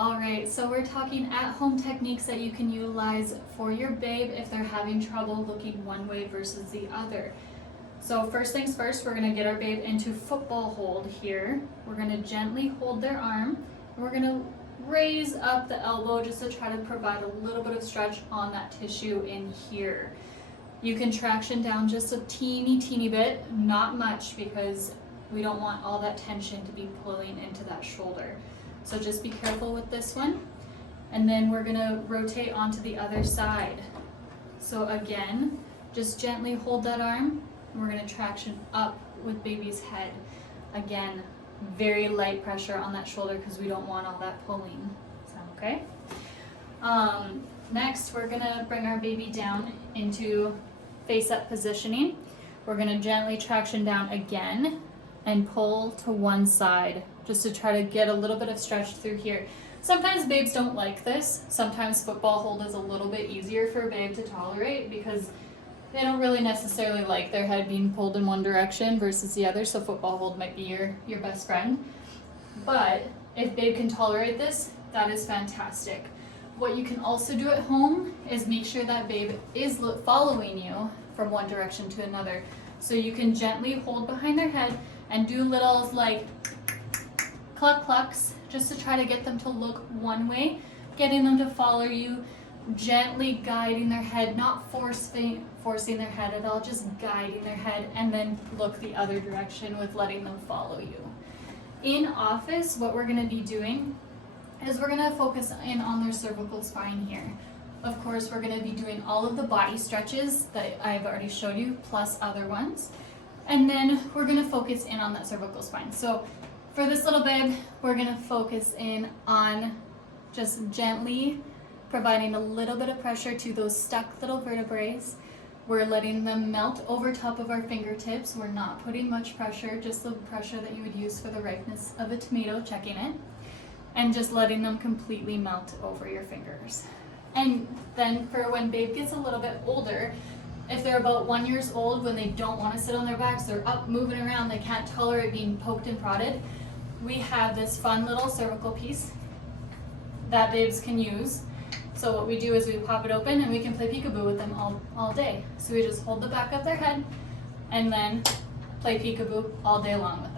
All right, so we're talking at-home techniques that you can utilize for your babe if they're having trouble looking one way versus the other. So first things first, we're gonna get our babe into football hold here. We're gonna gently hold their arm. We're gonna raise up the elbow just to try to provide a little bit of stretch on that tissue in here. You can traction down just a teeny bit, not much, because we don't want all that tension to be pulling into that shoulder. So just be careful with this one. And then we're gonna rotate onto the other side. So again, just gently hold that arm. We're gonna traction up with baby's head. Again, very light pressure on that shoulder because we don't want all that pulling. Sound okay? Next, we're gonna bring our baby down into face-up positioning. We're gonna gently traction down again and pull to one side just to try to get a little bit of stretch through here. Sometimes babes don't like this. Sometimes football hold is a little bit easier for a babe to tolerate because they don't really necessarily like their head being pulled in one direction versus the other, so football hold might be your best friend. But if babe can tolerate this, that is fantastic. What you can also do at home is make sure that babe is following you from one direction to another. So you can gently hold behind their head and do little like cluck clucks just to try to get them to look one way, getting them to follow you, gently guiding their head, not forcing their head at all, just guiding their head, and then look the other direction with letting them follow you. In office, what we're gonna be doing is we're gonna focus in on their cervical spine here. Of course, we're gonna be doing all of the body stretches that I've already showed you, plus other ones. And then we're gonna focus in on that cervical spine. So for this little babe, we're gonna focus in on just gently providing a little bit of pressure to those stuck little vertebrae. We're letting them melt over top of our fingertips. We're not putting much pressure, just the pressure that you would use for the ripeness of a tomato, checking it, and just letting them completely melt over your fingers. And then for when babe gets a little bit older, if they're about 1 year old, when they don't want to sit on their backs, they're up moving around, they can't tolerate being poked and prodded, we have this fun little cervical piece that babes can use. So what we do is we pop it open and we can play peekaboo with them all day. So we just hold the back of their head and then play peekaboo all day long with them.